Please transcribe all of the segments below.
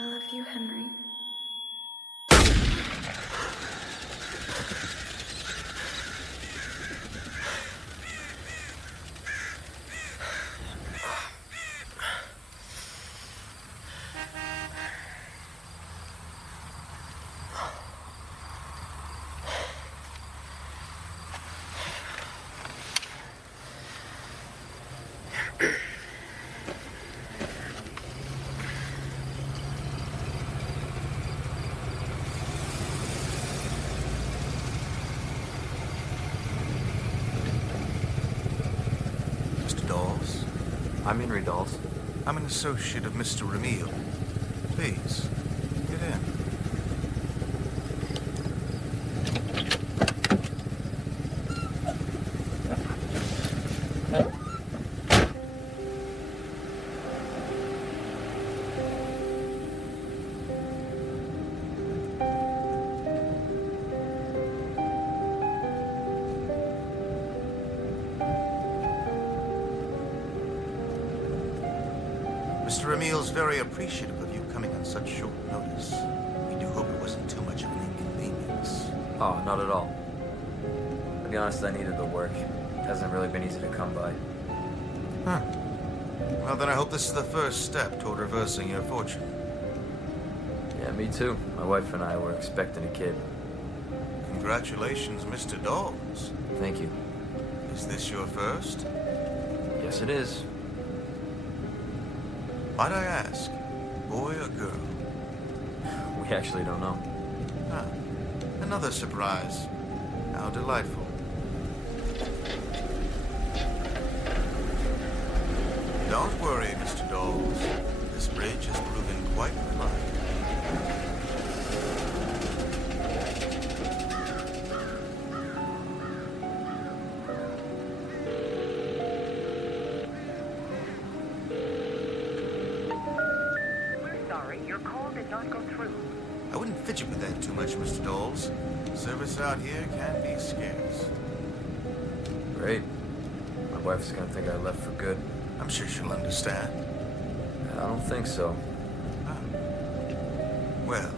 I love you, Henry. I'm Henry Dawes. I'm an associate of Mr. Ramil. Please, get in. Mr. Ramil's very appreciative of you coming on such short notice. We do hope it wasn't too much of an inconvenience. Oh, not at all. To be honest, I needed the work. It hasn't really been easy to come by. Huh. Well, then I hope this is the first step toward reversing your fortune. Yeah, me too. My wife and I were expecting a kid. Congratulations, Mr. Dawes. Thank you. Is this your first? Yes, it is. Might I ask, boy or girl? We actually don't know. Ah, another surprise. How delightful. Don't worry, Mr. Dawes. This bridge has proven quite reliable. Your call did not go through. I wouldn't fidget with that too much, Mr. Dawes. Service out here can be scarce. Great. My wife's gonna think I left for good. I'm sure she'll understand. I don't think so. Ah. Well,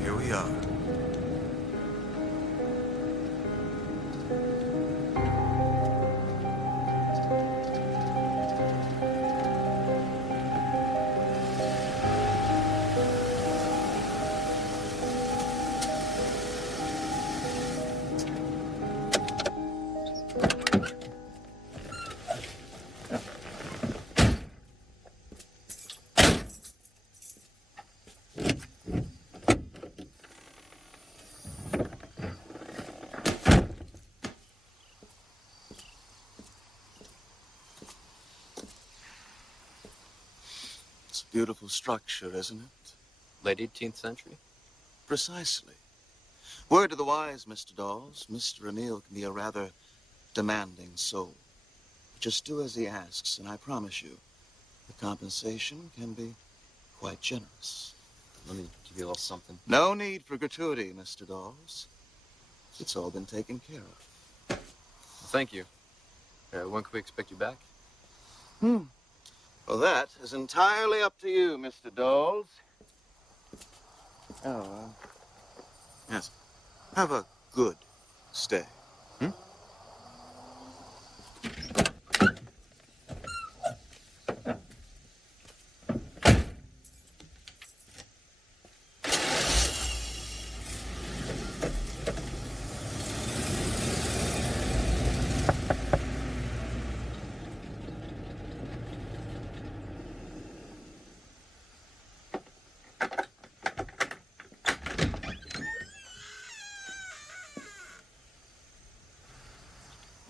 here we are. It's a beautiful structure, isn't it? Late 18th century? Precisely. Word to the wise, Mr. Dawes. Mr. Ramil can be a rather demanding soul. Just do as he asks, and I promise you, the compensation can be quite generous. Let me give you a little something. No need for gratuity, Mr. Dawes. It's all been taken care of. Well, thank you. When can we expect you back? Well, that is entirely up to you, Mr. Dawes. Yes. Have a good stay.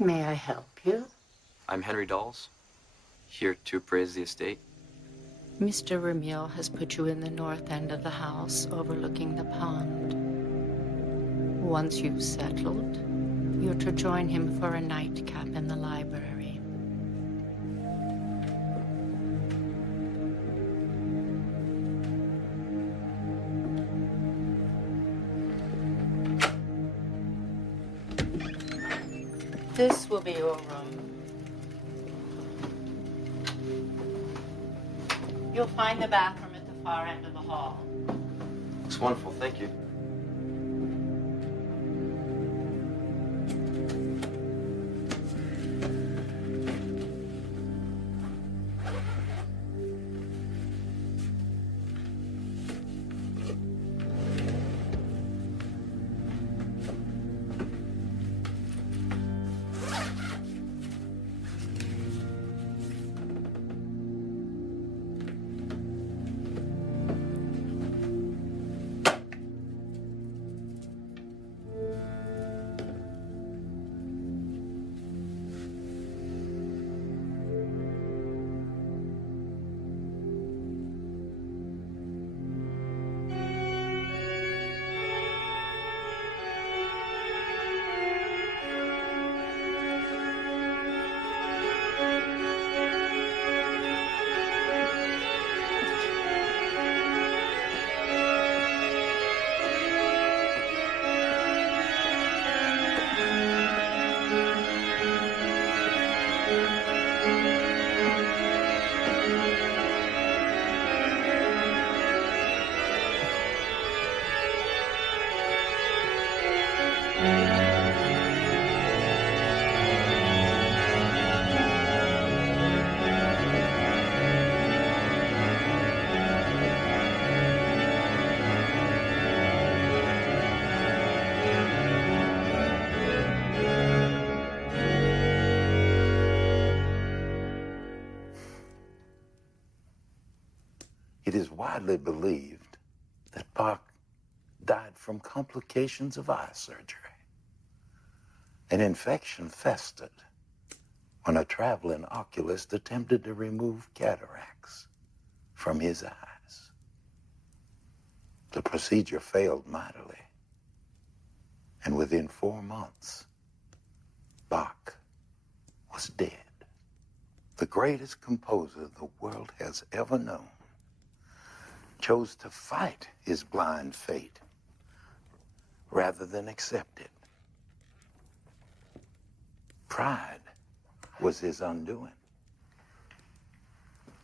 May I help you? I'm Henry Dawes, here to appraise the estate. Mr. Ramil has put you in the north end of the house overlooking the pond. Once you've settled, you're to join him for a nightcap in the library. This will be your room. You'll find the bathroom at the far end of the hall. Looks wonderful, thank you. It is widely believed that Bach died from complications of eye surgery. An infection festered when a traveling oculist attempted to remove cataracts from his eyes. The procedure failed mightily, and within 4 months, Bach was dead. The greatest composer the world has ever known chose to fight his blind fate rather than accept it. Pride was his undoing.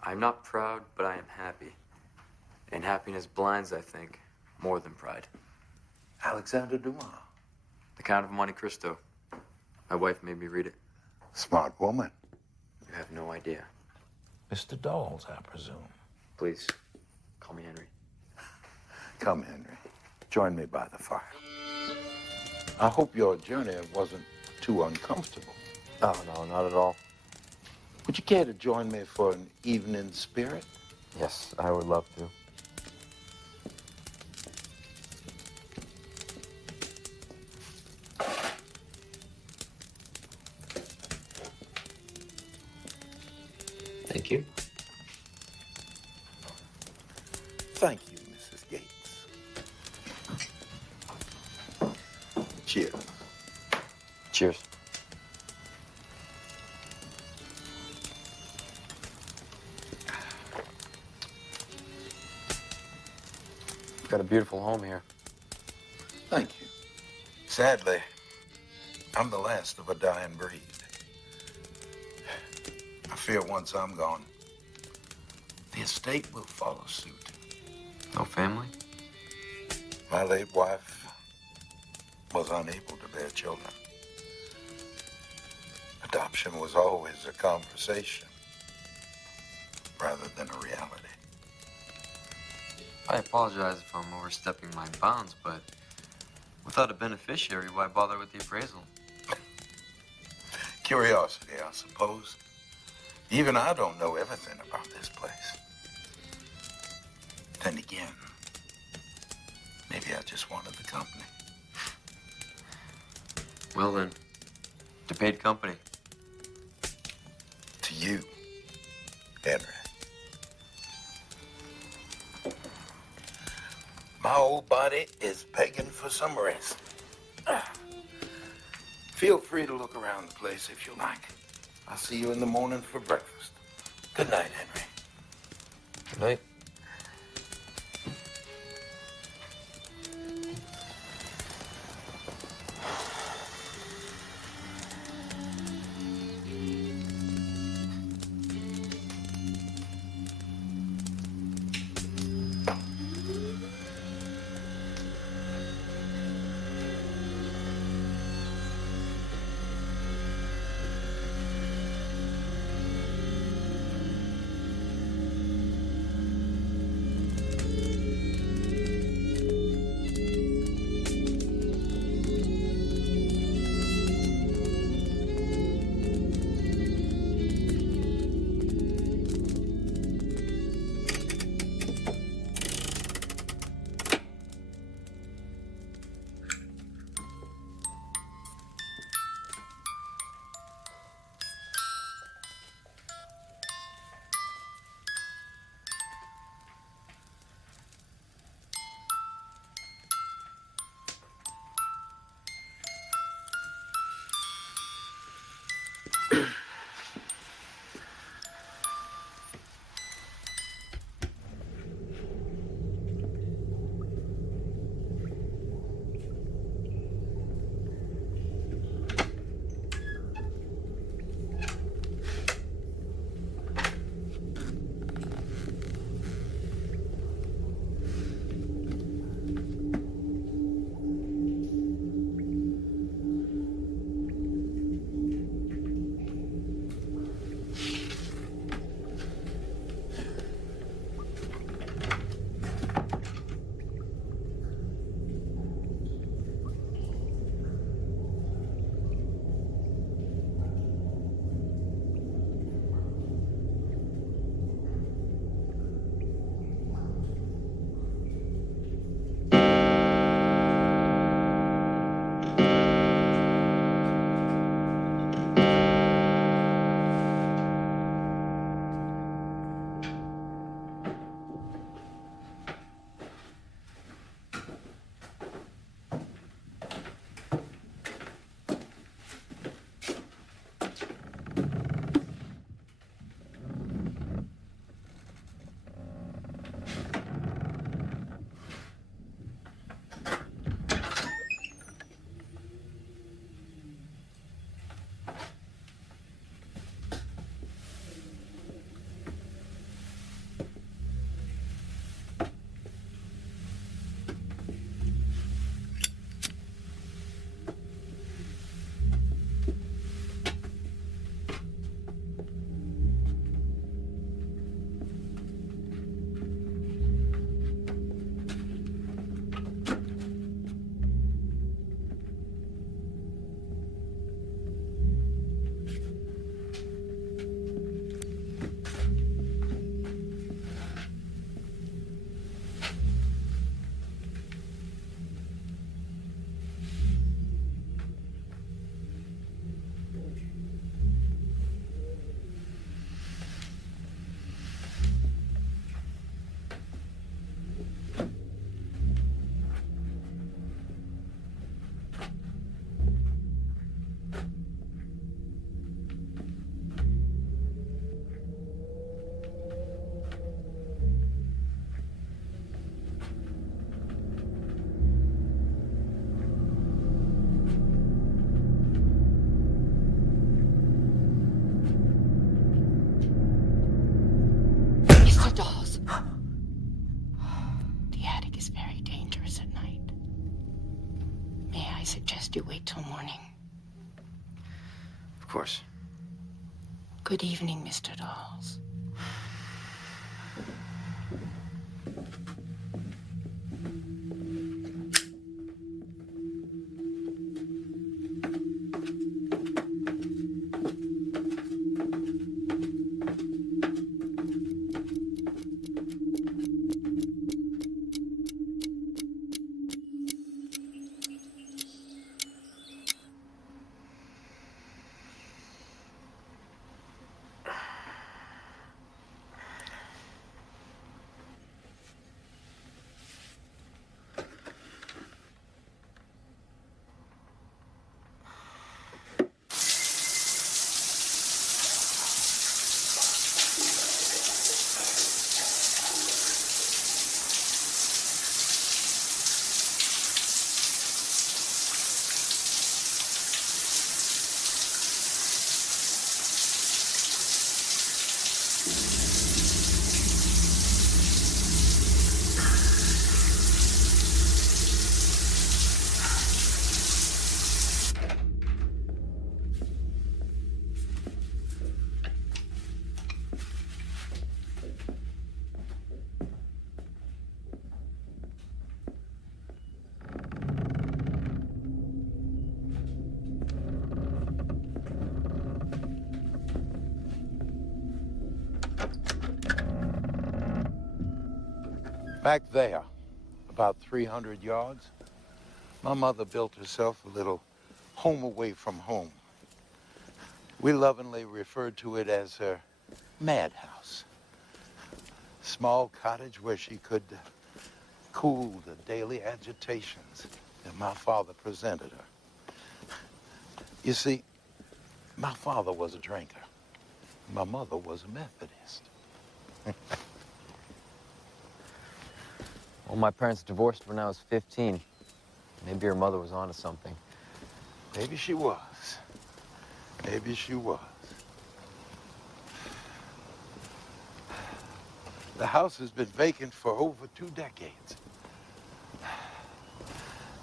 I'm not proud, but I am happy. And happiness blinds, I think, more than pride. Alexander Dumas, The Count of Monte Cristo. My wife made me read it. smart woman. You have no idea. Mr. Dawes, I presume. Please, call me Henry. Come, Henry. Join me by the fire. I hope your journey wasn't too uncomfortable. Oh, no, not at all. Would you care to join me for an evening spirit? Yes, I would love to. Thank you. Thank you, Mrs. Gates. Cheers. Cheers. You've got a beautiful home here. Thank you. Sadly, I'm the last of a dying breed. I fear once I'm gone, the estate will follow suit. No family? My late wife was unable to bear children. Adoption was always a conversation rather than a reality. I apologize if I'm overstepping my bounds, but without a beneficiary, why bother with the appraisal? Curiosity, I suppose. Even I don't know everything about this place. Then again, maybe I just wanted the company. Well then, to paid company. To you, Henry. My old body is begging for some rest. Feel free to look around the place if you like. I'll see you in the morning for breakfast. Good night, Henry. Good night. I suggest you wait till morning. Of course. Good evening, Mr. Dawes. Back there, about 300 yards, my mother built herself a little home away from home. We lovingly referred to it as her madhouse. Small cottage where she could cool the daily agitations that my father presented her. You see, my father was a drinker. My mother was a Methodist. Well, my parents divorced when I was 15. Maybe your mother was onto something. Maybe she was. Maybe she was. The house has been vacant for over 2 decades.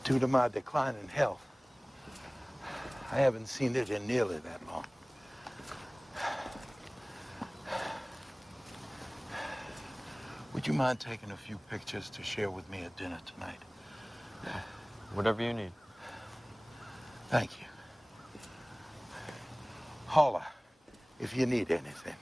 Due to my decline in health, I haven't seen it in nearly that long. Would you mind taking a few pictures to share with me at dinner tonight? Whatever you need. Thank you. Holler if you need anything.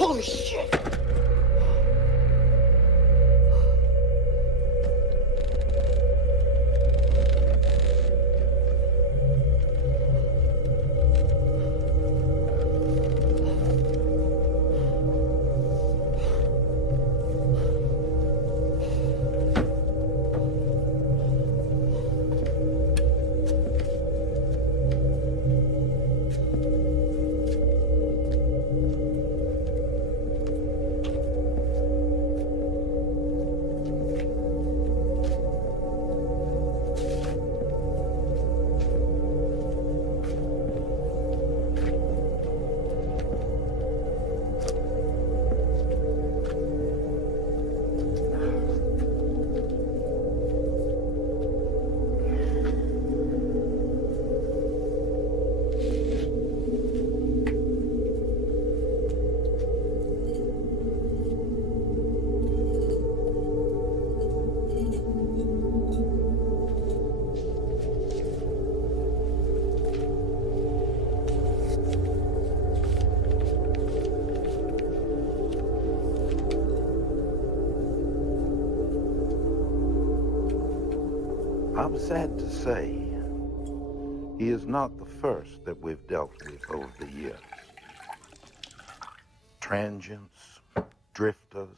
Holy shit! I'm sad to say, he is not the first that we've dealt with over the years. Transients, drifters,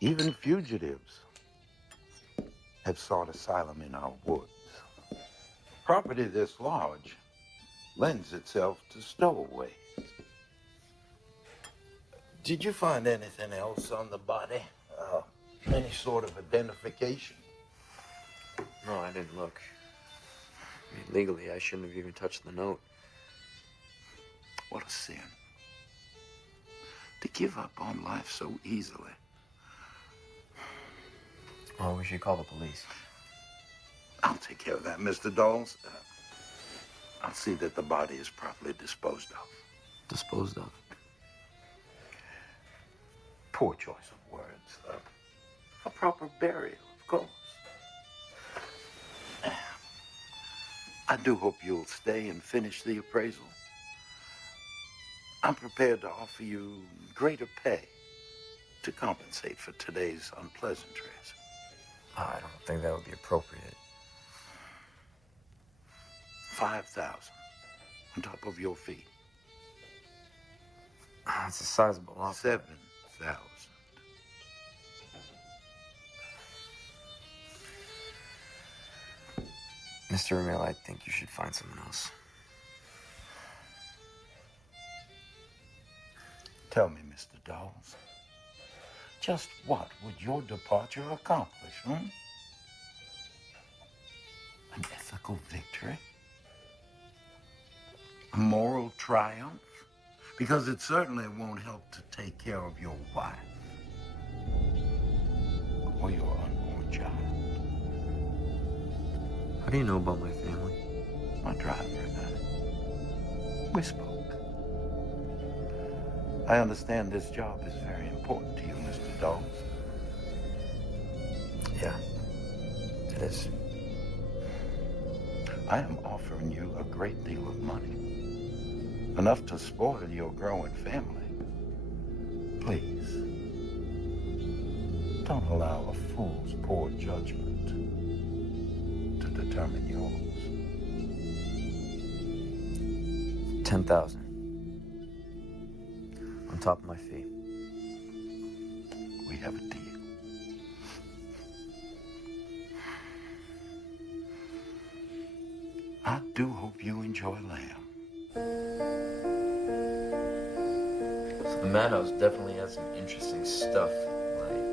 even fugitives have sought asylum in our woods. Property this large lends itself to stowaways. Did you find anything else on the body? Any sort of identification? No, I didn't look. I mean, legally, I shouldn't have even touched the note. What a sin. To give up on life so easily. Oh, we should call the police. I'll take care of that, Mr. Dawes. I'll see that the body is properly disposed of. Disposed of? Poor choice of words. A proper burial, of course. I do hope you'll stay and finish the appraisal. I'm prepared to offer you greater pay to compensate for today's unpleasantries. I don't think that would be appropriate. 5,000 on top of your fee. That's a sizable offer. 7,000. Mr. Ramil, I think you should find someone else. Tell me, Mr. Dawes, just what would your departure accomplish, An ethical victory? A moral triumph? Because it certainly won't help to take care of your wife or your unborn child. How do you know about my family? My driver and I, we spoke. I understand this job is very important to you, Mr. Dawes. Yeah, it is. I am offering you a great deal of money. Enough to spoil your growing family. Please, don't allow a fool's poor judgment to determine yours. 10,000. On top of my fee. We have a deal. I do hope you enjoy lamb. So the madhouse definitely has some interesting stuff, like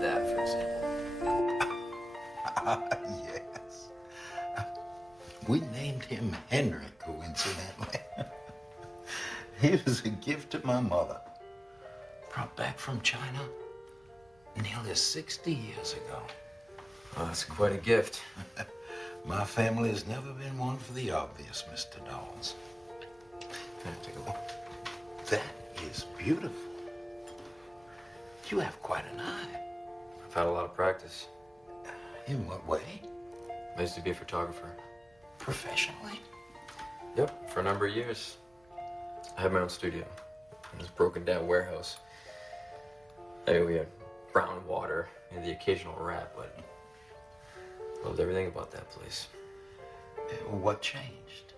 that, for example. Yes. We named him Henry, coincidentally. He was a gift to my mother. Brought back from China nearly 60 years ago. Oh, that's quite a gift. My family has never been one for the obvious, Mr. Dawes. Can I take a look? That is beautiful. You have quite an eye. I've had a lot of practice. In what way? I used to be a photographer. Professionally? Yep, for a number of years. I had my own studio. in this broken down warehouse. I mean, we had brown water and the occasional rat, but loved everything about that place. What changed?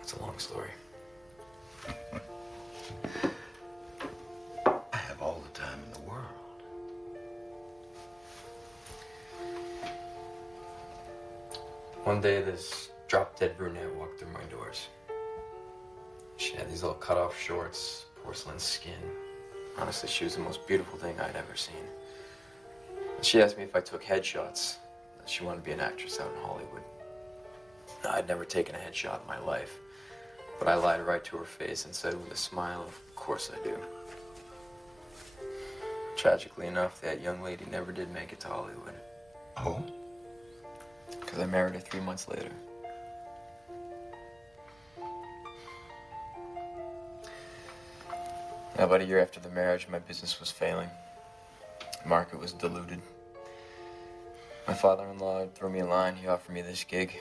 It's a long story. I have all the time in the world. One day, this drop-dead brunette walked through my doors. She had these little cut-off shorts, porcelain skin. Honestly, she was the most beautiful thing I'd ever seen. She asked me if I took headshots. She wanted to be an actress out in Hollywood. I'd never taken a headshot in my life, but I lied right to her face and said with a smile, "Of course I do." Tragically enough, that young lady never did make it to Hollywood. Oh? Because I married her 3 months later. Now, about a year after the marriage, my business was failing. The market was diluted. My father-in-law threw me a line. He offered me this gig.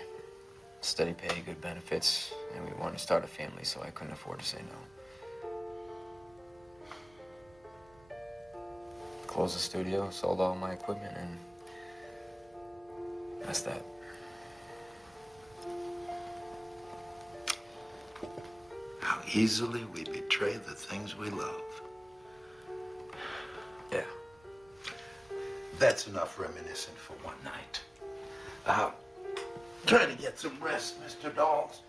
Steady pay, good benefits, and we wanted to start a family, so I couldn't afford to say no. Closed the studio, sold all my equipment, and that's that. How easily we betray the things we love. Yeah. That's enough reminiscing for one night. Try to get some rest, Mr. Dawes.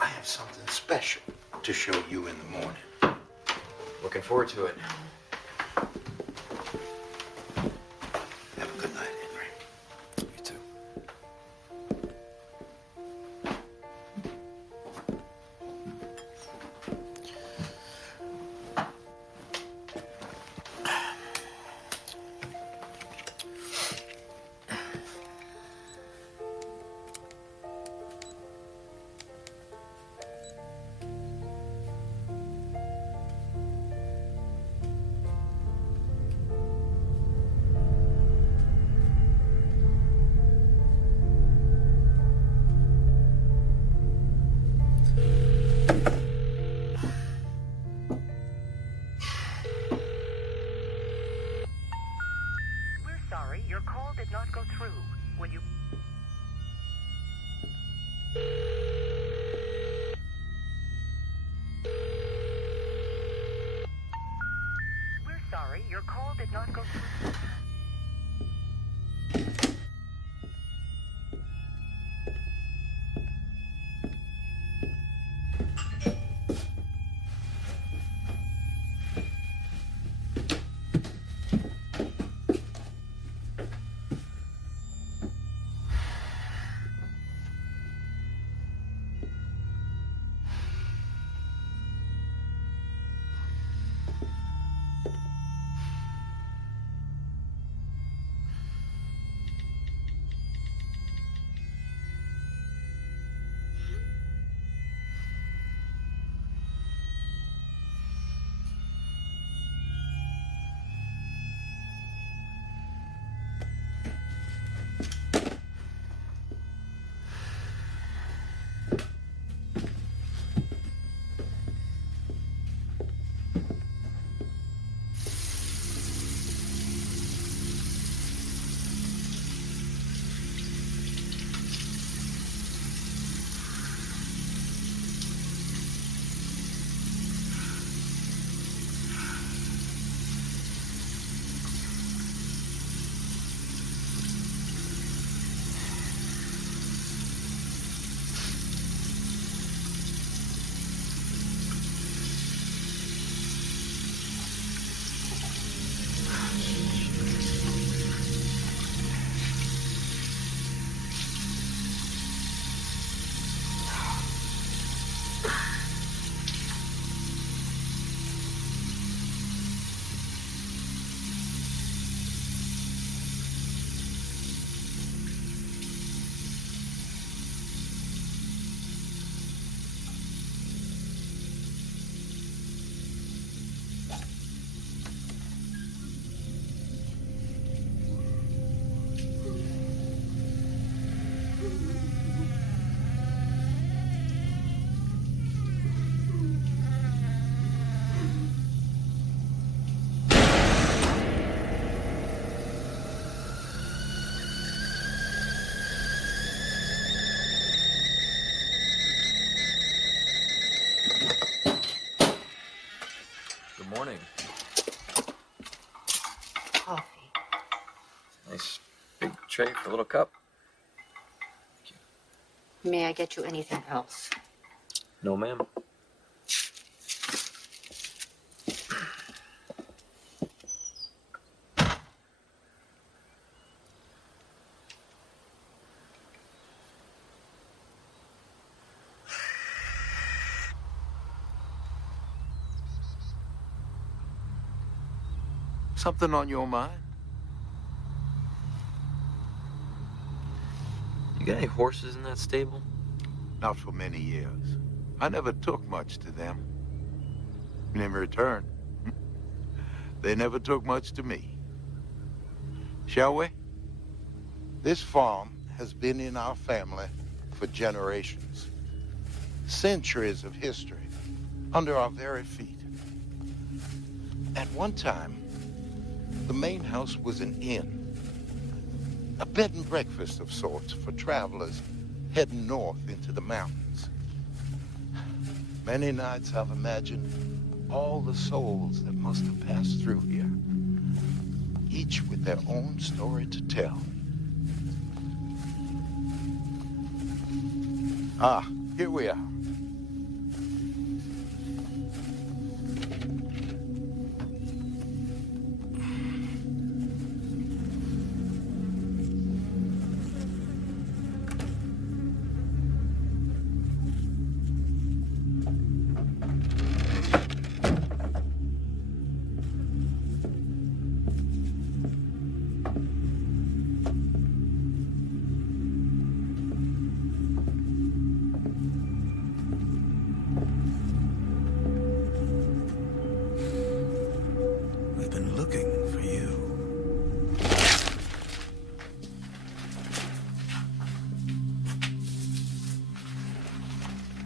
I have something special to show you in the morning. Looking forward to it. Have a good night, Henry. You too. We're sorry, your call did not go through. Will you... We're sorry, your call did not go through. tray for a little cup. May I get you anything else? No, ma'am. Something on your mind? You got any horses in that stable? Not for many years. I never took much to them. And in return, they never took much to me. Shall we? This farm has been in our family for generations. Centuries of history under our very feet. At one time, the main house was an inn. A bed and breakfast of sorts for travelers heading north into the mountains. Many nights I've imagined all the souls that must have passed through here, each with their own story to tell. Ah, here we are. We've been looking for you.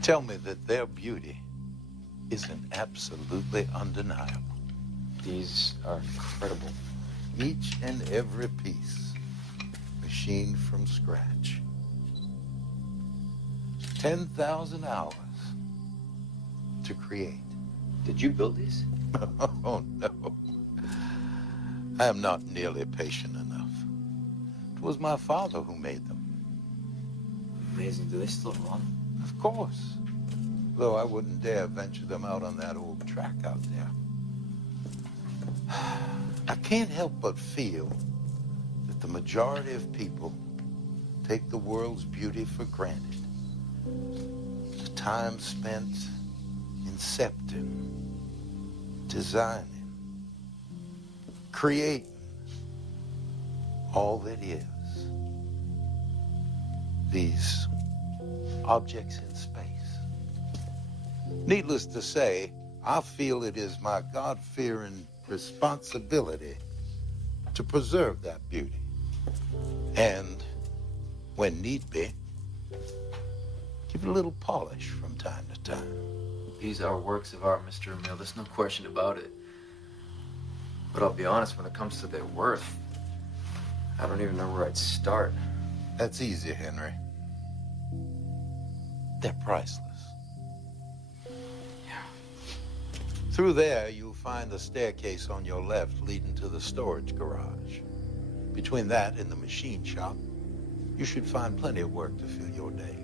Tell me that their beauty isn't absolutely undeniable. These are incredible. Each and every piece machined from scratch. 10,000 hours to create. Did you build these? Oh, no. I am not nearly patient enough. It was my father who made them. Amazing. Do they still run? Of course. Though I wouldn't dare venture them out on that old track out there. I can't help but feel that the majority of people take the world's beauty for granted. The time spent incepting, designing, creating all that is. These objects in space. Needless to say, I feel it is my God-fearing responsibility to preserve that beauty. And, when need be, give it a little polish from time to time. These are works of art, Mr. Emil. There's no question about it. But I'll be honest, when it comes to their worth, I don't even know where I'd start. That's easy, Henry. They're priceless. Through there, you'll find a staircase on your left leading to the storage garage. Between that and the machine shop, you should find plenty of work to fill your day.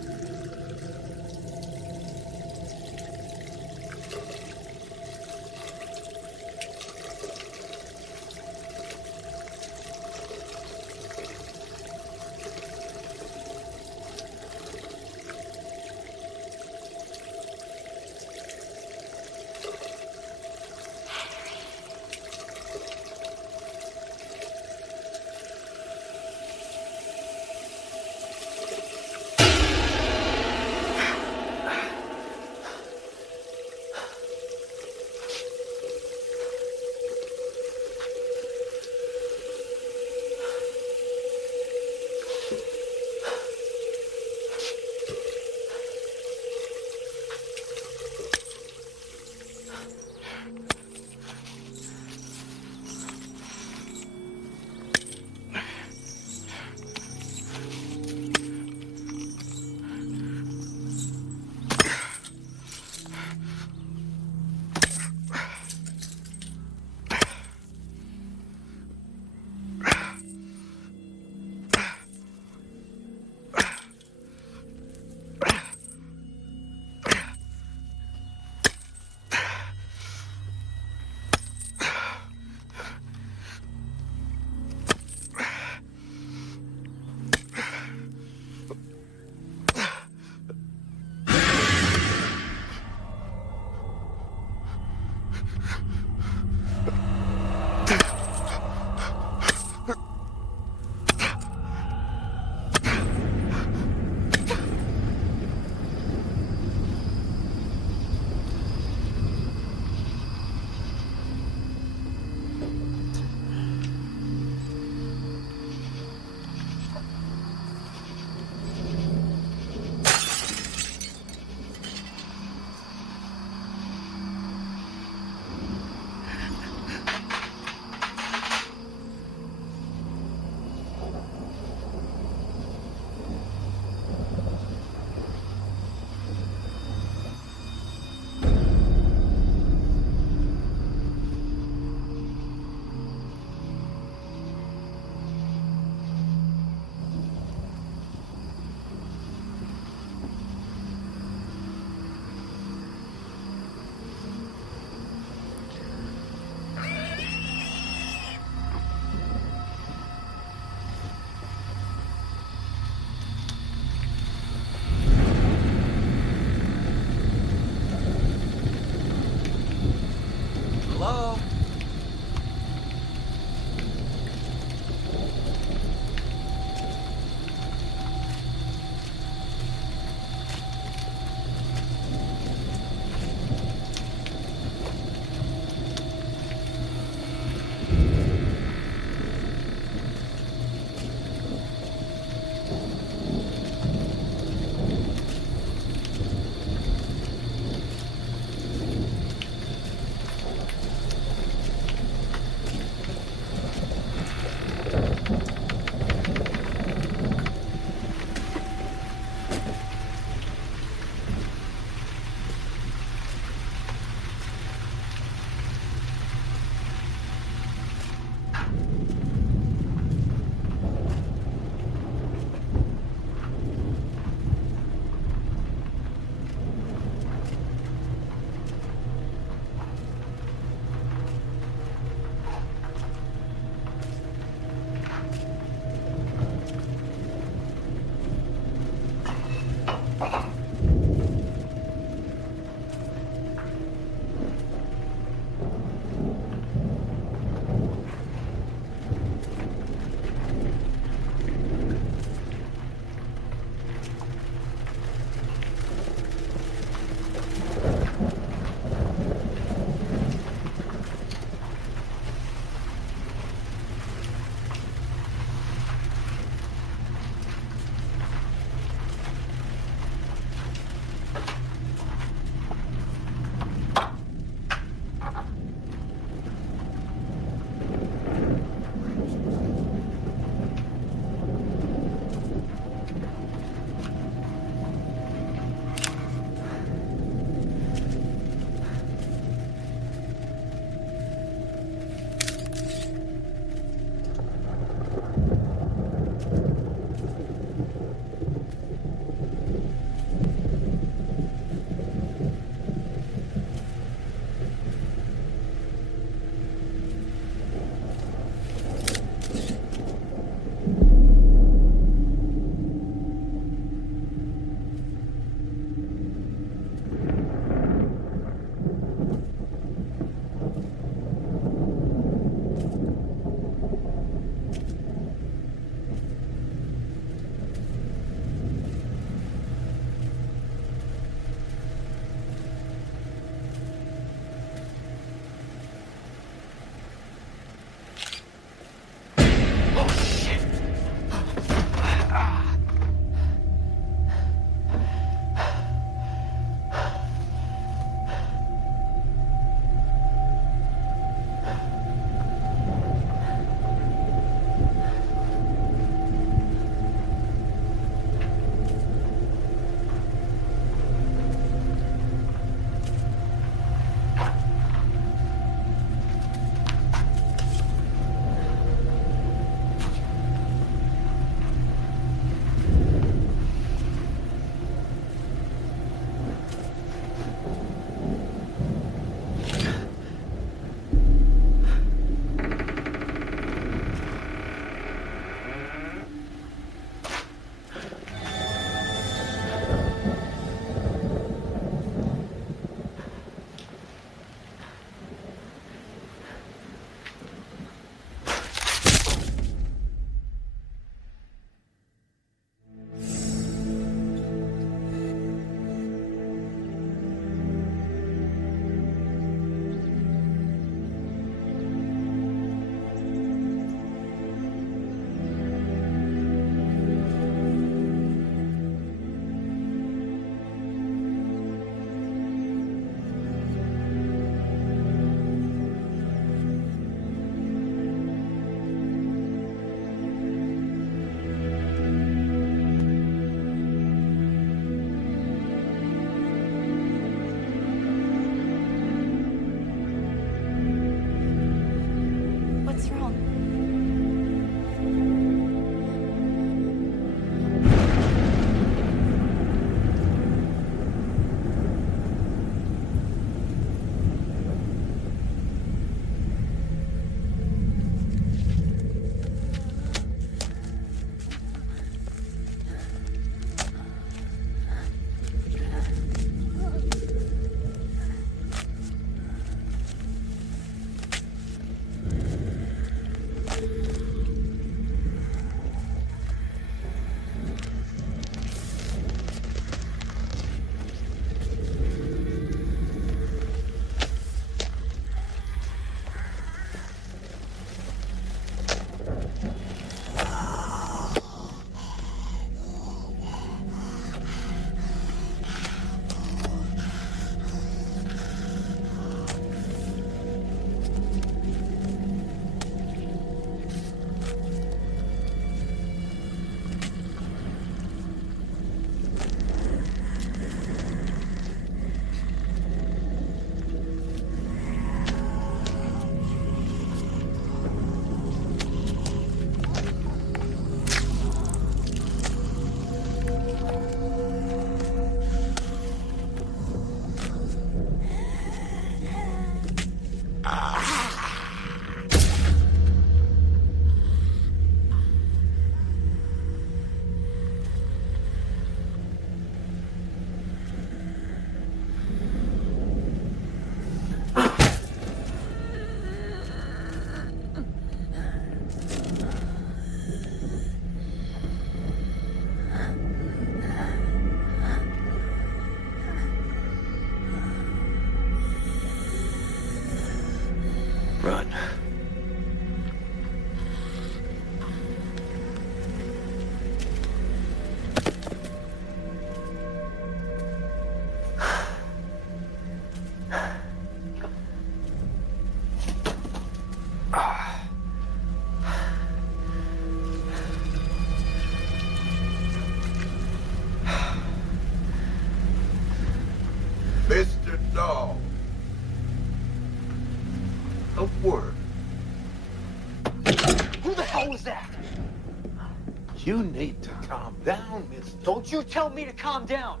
You need to calm down, mister. Don't you tell me to calm down.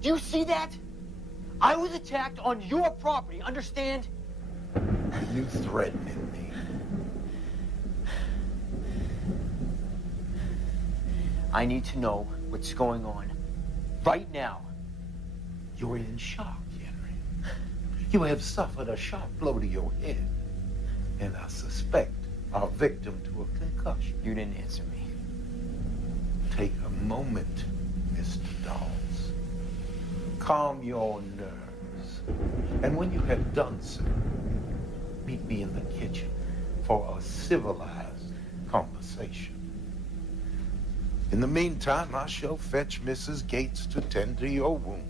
Do you see that? I was attacked on your property, understand? Are you threatening me? I need to know what's going on right now. You're in shock, Henry. You have suffered a sharp blow to your head, and I suspect are victim to a concussion. You didn't answer me. Take a moment, Mr. Dawes. Calm your nerves. And when you have done so, meet me in the kitchen for a civilized conversation. In the meantime, I shall fetch Mrs. Gates to tend to your wound.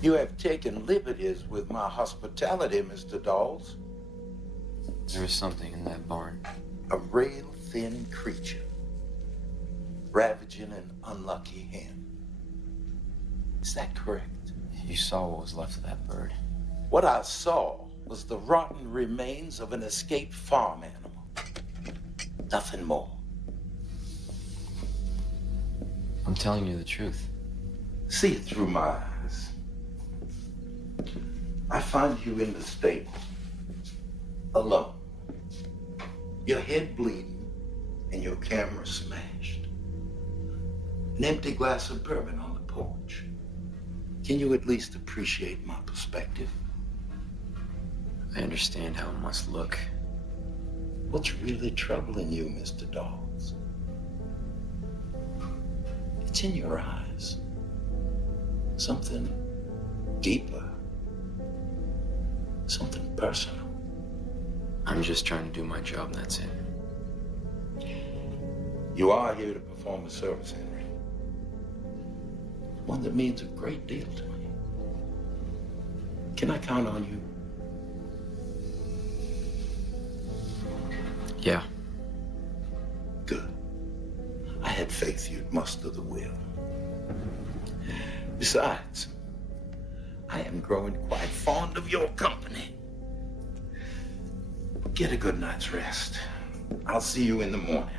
You have taken liberties with my hospitality, Mr. Dawes. There was something in that barn. A rail-thin creature, ravaging an unlucky hen. Is that correct? You saw what was left of that bird. What I saw was the rotten remains of an escaped farm animal. Nothing more. I'm telling you the truth. See it through my eyes. I find you in the stable, alone. Your head bleeding and your camera smashed. An empty glass of bourbon on the porch. Can you at least appreciate my perspective? I understand how it must look. What's really troubling you, Mr. Dawes? It's in your eyes. Something deeper. Something personal. I'm just trying to do my job, and that's it. You are here to perform a service, Henry. One that means a great deal to me. Can I count on you? Yeah. Good. I had faith you'd muster the will. Besides, I am growing quite fond of your company. Get a good night's rest. I'll see you in the morning.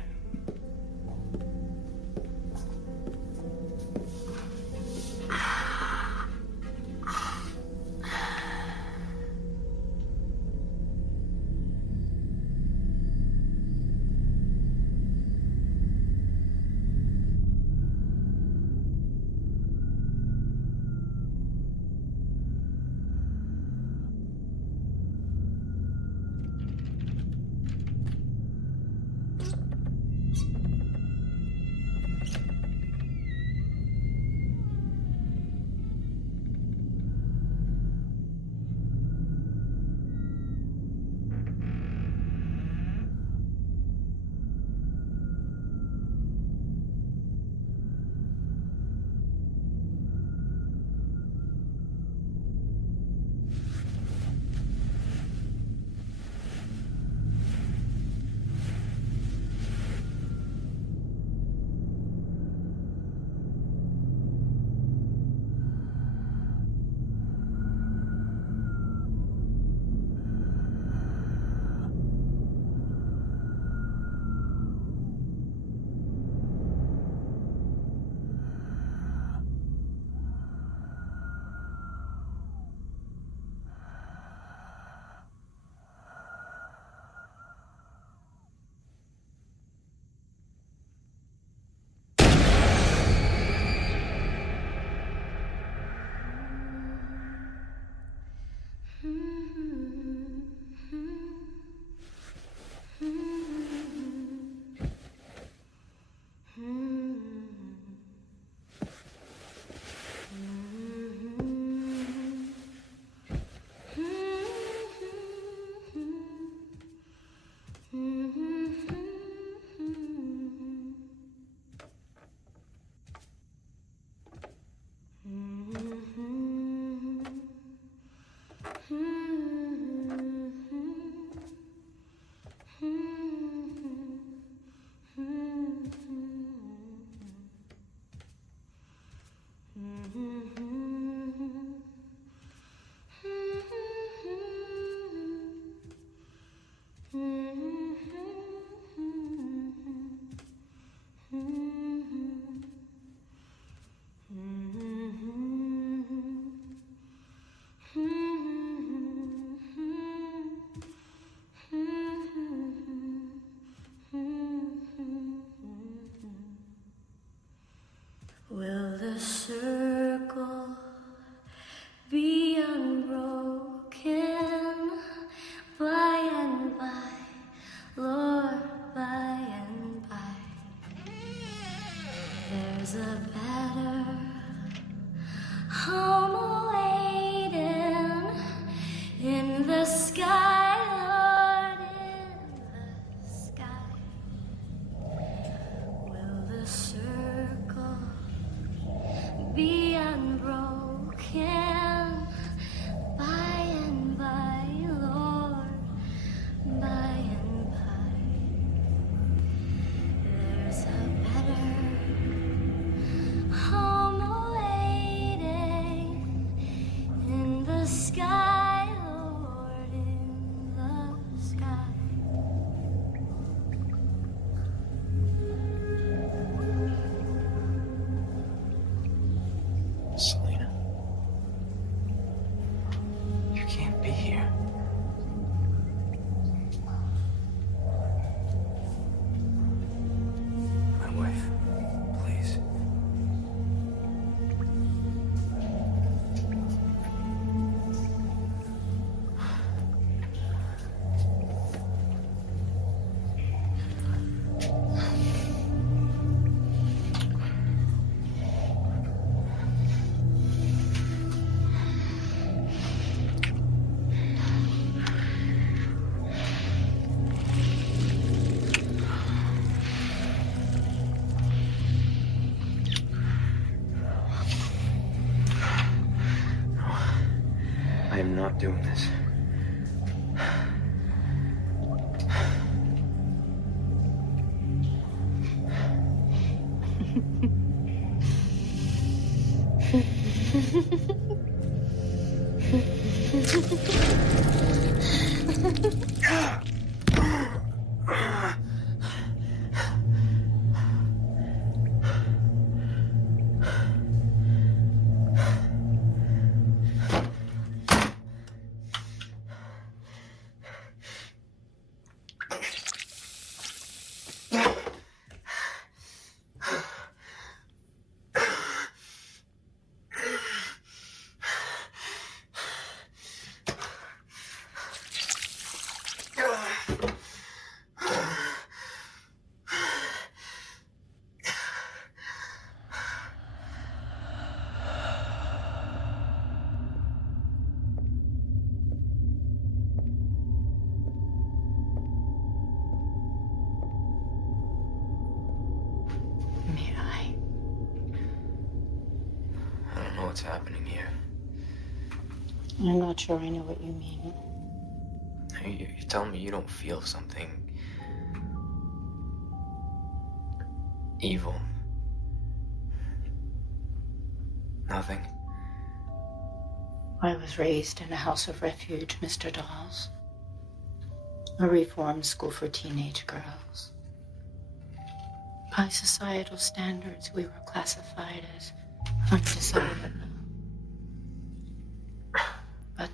Will the circle be unbroken by and by, Lord, by and by? There's a better home awaiting in the sky, Lord, in the sky. Will the circle be unbroken by and by, Lord, by and by? There's a better home awaiting in the sky, Lord, in the sky. Selena. You can't be here. My wife, please. I am not doing this. May I? I don't know what's happening here. I'm not sure I know what you mean. You're telling me you don't feel something evil? Nothing? I was raised in a house of refuge, Mr. Dawes. A reformed school for teenage girls. By societal standards, we were classified as undesirable. But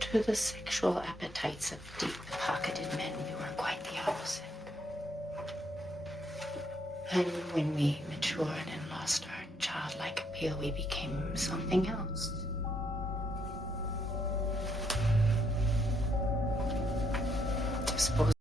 to the sexual appetites of deep-pocketed men, we were quite the opposite. And when we matured and lost our childlike appeal, we became something else. Disposable.